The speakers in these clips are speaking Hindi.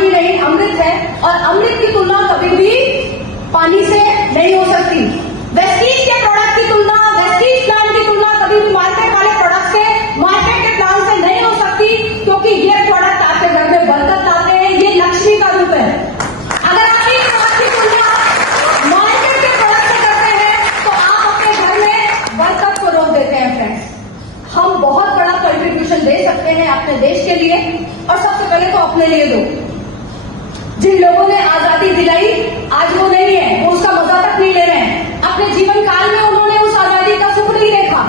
पानी नहीं, अमृत है, और अमृत की तुलना कभी भी पानी से नहीं हो सकती। वेस्टीज के प्रोडक्ट की तुलना, वेस्टीज प्लांट की तुलना कभी भी मार्केट वाले प्रोडक्ट से, मार्केट के प्लांट से नहीं हो सकती, क्योंकि ये प्रोडक्ट आपके घर में बरकत लाते हैं, ये लक्ष्मी का रूप है। अगर आप इस प्रोडक्ट की तुलना मार्केट के प्रोडक्ट से करते हैं तो आप अपने घर में बरकत को रोक देते हैं। फ्रेंड्स, हम बहुत बड़ा कंट्रीब्यूशन दे सकते हैं अपने देश के लिए, और सबसे पहले तो अपने लिए दो। जिन लोगों ने आजादी दिलाई आज वो नहीं है, वो उसका मजा तक नहीं ले रहे हैं। अपने जीवन काल में उन्होंने उस आजादी का सुख नहीं देखा।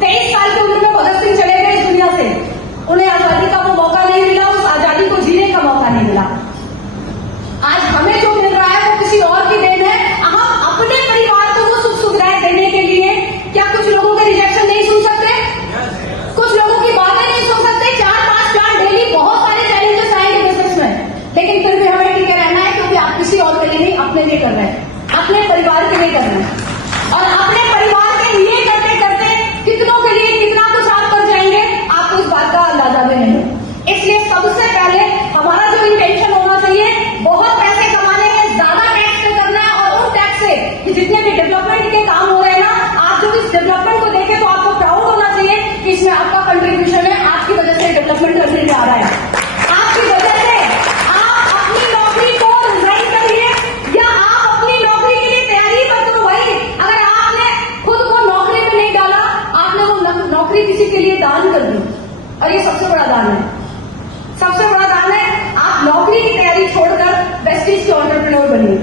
23 साल की उम्र में भगत सिंह चले गए इस दुनिया से, उन्हें आजादी का वो मौका नहीं मिला, उस आजादी को जीने का मौका नहीं मिला। आज हमें जो मिल रहा है वो किसी और की देन है। हम अपने परिवार को वो सुख सुविधाएं देने के लिए क्या कुछ लोगों के रिजेक्शन नहीं सुन सकते, कुछ लोगों की बातें नहीं सुन सकते? 4-5 प्लांट डेली, बहुत सारे चैलेंजेस आएंगे बिजनेस में, लेकिन फिर भी हमें टिके रहना है, क्योंकि आप किसी और के लिए नहीं, अपने लिए कर रहे हैं, अपने परिवार के लिए कर रहे हैं। और अपने परिवार के लिए करते करते कितनों के लिए कितना कुछ आप कर जाएंगे, आपको इस बात का अंदाजा भी नहीं है। इसलिए सबसे पहले हमारा जो इंटेंशन होना चाहिए, बहुत पैसे कमाने के, ज्यादा टैक्स पे करना है, और उन टैक्स से कि जितने भी डेवलपमेंट के काम हो रहे हैं ना, आप जो इस डेवलपमेंट को देखें तो आपको प्राउड होना चाहिए कि इसमें आपका कंट्रीब्यूशन है, आपकी वजह से डेवलपमेंट करने में आ रहा है, आपकी वजह से। आप अपनी नौकरी को रिजाइन करिए, या आप अपनी नौकरी के लिए तैयारी मत करो भाई। अगर आपने खुद को नौकरी में नहीं डाला, आपने वो नौकरी किसी के लिए दान कर दी, और ये सबसे बड़ा दान है, सबसे बड़ा दान है। आप नौकरी की तैयारी छोड़कर वेस्टीज के एंटरप्रेन्योर बनिए,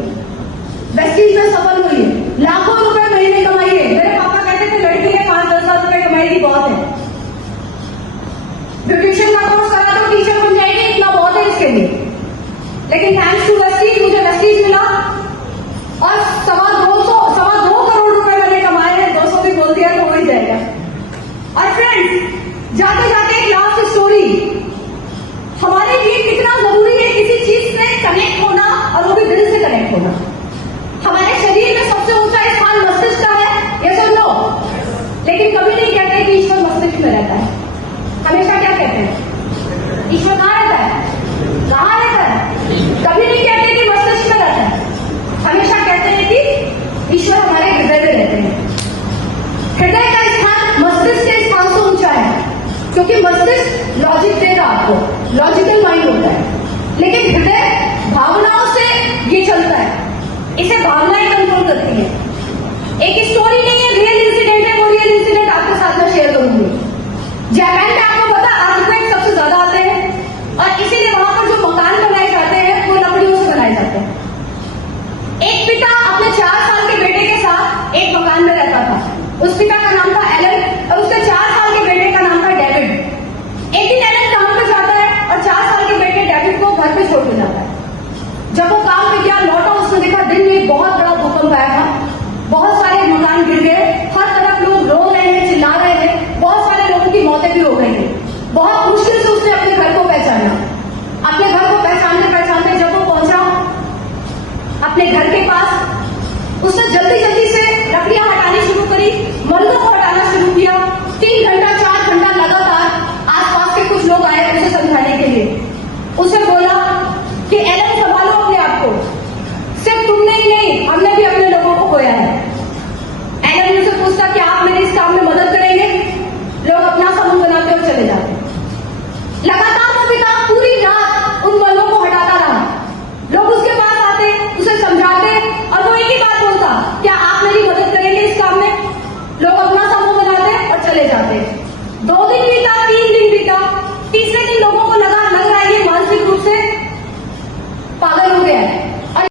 वेस्टीज में सफल हुई, लाखों रुपए महीने कमाइए। मेरे पापा कहते थे लड़की ने 5-10 हजार रुपए कमाएगी बहुत है, ब्यूटिशियन का कोर्स करा तो टीचर बन जाएगी, इतना बहुत है इसके लिए। लेकिन थैंक्स टू वेस्टीज मुझे वेस्टीज मिला, और 2.25 करोड़ रुपए मैंने कमाए हैं। 200 भी बोल दिया तो हो ही जाएगा। और फ्रेंड्स, जाते जाते एक लास्ट स्टोरी, हमारे लिए कितना जरूरी है किसी चीज से कनेक्ट होना, और वो भी दिल से कनेक्ट होना। हमारे शरीर में सबसे ऊंचा स्थान मस्तिष्क का है, ये सुन लो, लेकिन कभी नहीं कहते कि ईश्वर मस्तिष्क में रहता है। हमेशा क्या कहते हैं? ईश्वर कहाँ रहता है? कहाँ रहता है? कभी नहीं कहते कि मस्तिष्क में रहता है, हमेशा कहते हैं कि ईश्वर हमारे हृदय में रहते हैं। हृदय का स्थान मस्तिष्क के स्थान से ऊंचा है, क्योंकि मस्तिष्क लॉजिक देगा आपको, लॉजिकल माइंड होता है, लेकिन हृदय भावनाओं से ये चलता है, इसे भावना